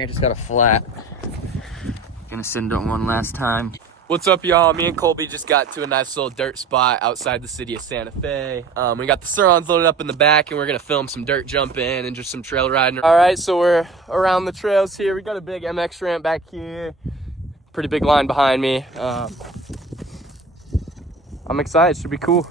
Grant just got a flat. Gonna send it one last time. What's up, y'all? Me and Colby just got to a nice little dirt spot outside the city of Santa Fe. We got the Surrons loaded up in the back, and we're gonna film some dirt jumping and just some trail riding. All right, so we're around the trails here. We got a big MX ramp back here. Pretty big line behind me. I'm excited. Should be cool.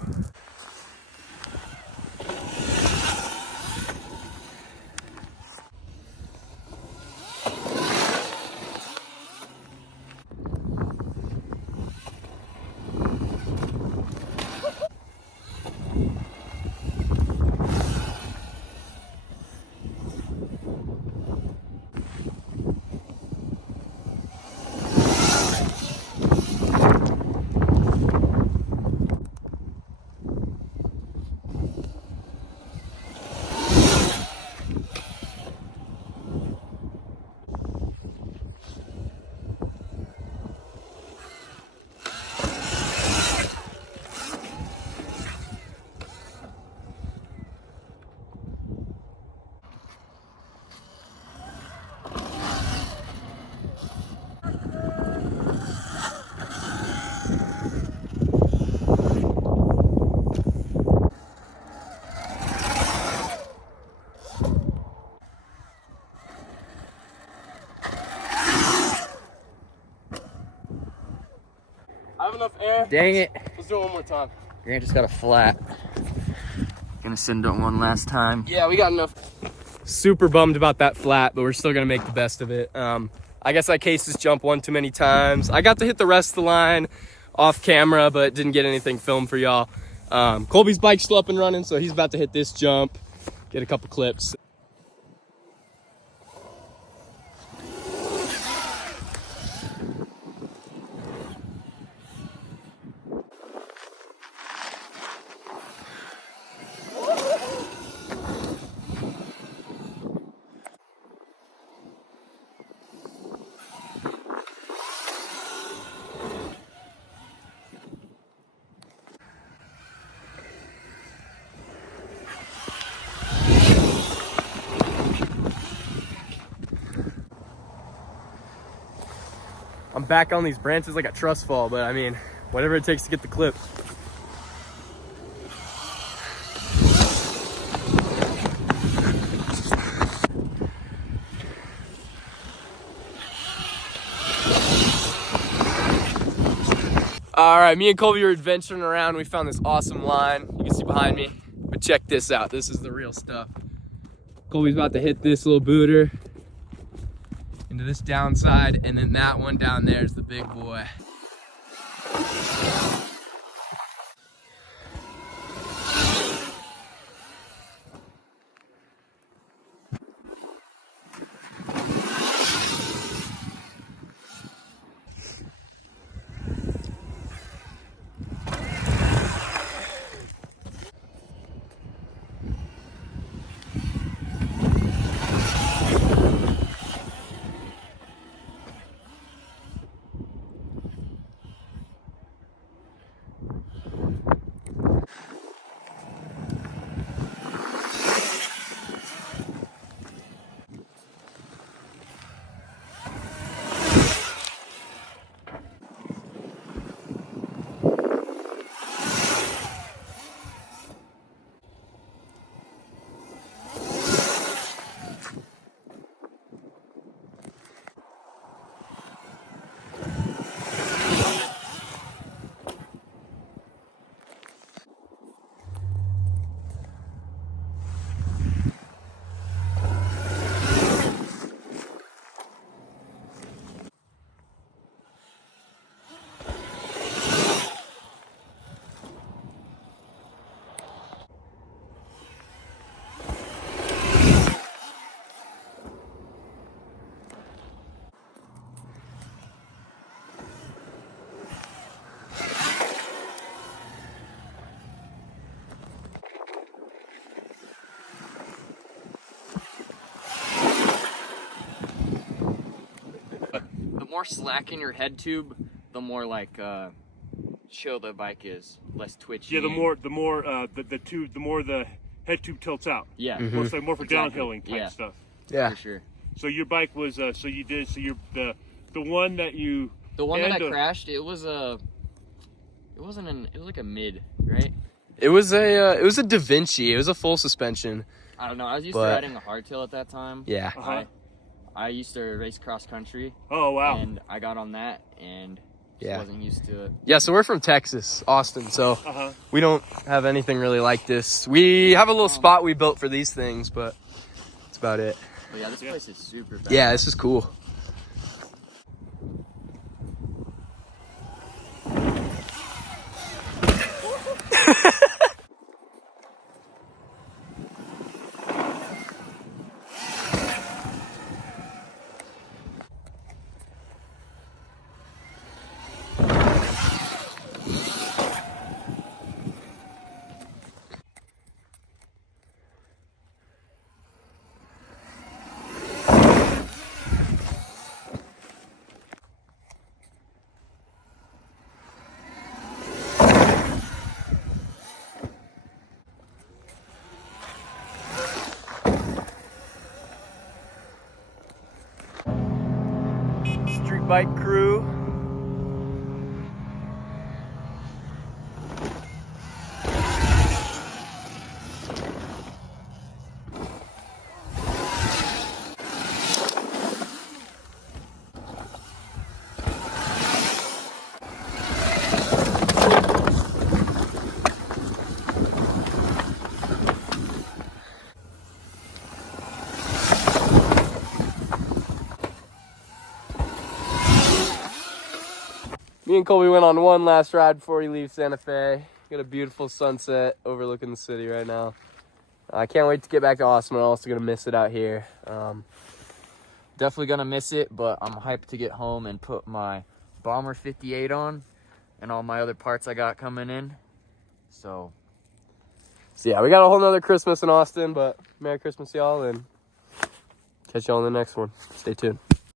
I have enough air. Dang it. Let's do it one more time. Grant just got a flat. Gonna send it one last time. Yeah, we got enough. Super bummed about that flat, but we're still gonna make the best of it. I guess I cased this jump one too many times. I got to hit the rest of the line off camera, but didn't get anything filmed for y'all. Colby's bike's still up and running, so he's about to hit this jump, get a couple clips. I'm back on these branches like a trust fall, but I mean, whatever it takes to get the clip. All right, me and Colby are adventuring around. We found this awesome line. You can see behind me, but check this out. This is the real stuff. Colby's about to hit this little booter into this downside, and then that one down there is the big boy. More slack in your head tube, the more like chill the bike is, less twitchy. Yeah, the more the head tube tilts out. Yeah, More for downhilling type stuff. Yeah. for sure. So your bike was the one that you The one that I and, crashed, it was like a mid, right? It was a Da Vinci. It was a full suspension. I don't know. I was used to But- riding a hardtail at that time. Yeah. Uh-huh. I used to race cross country. Oh wow. And I got on that and just wasn't used to it. Yeah, so we're from Texas, Austin, so Uh-huh. we don't have anything really like this. We have a little spot we built for these things, but that's about it. But yeah, this place is super bad. Yeah, this is cool. Street bike crew. Me and Colby went on one last ride before we leave Santa Fe. Got a beautiful sunset overlooking the city right now. I can't wait to get back to Austin. I'm also gonna miss it out here. Definitely gonna miss it, but I'm hyped to get home and put my Bomber 58 on and all my other parts I got coming in. So yeah, we got a whole nother Christmas in Austin, but Merry Christmas, y'all, and catch y'all in the next one. Stay tuned.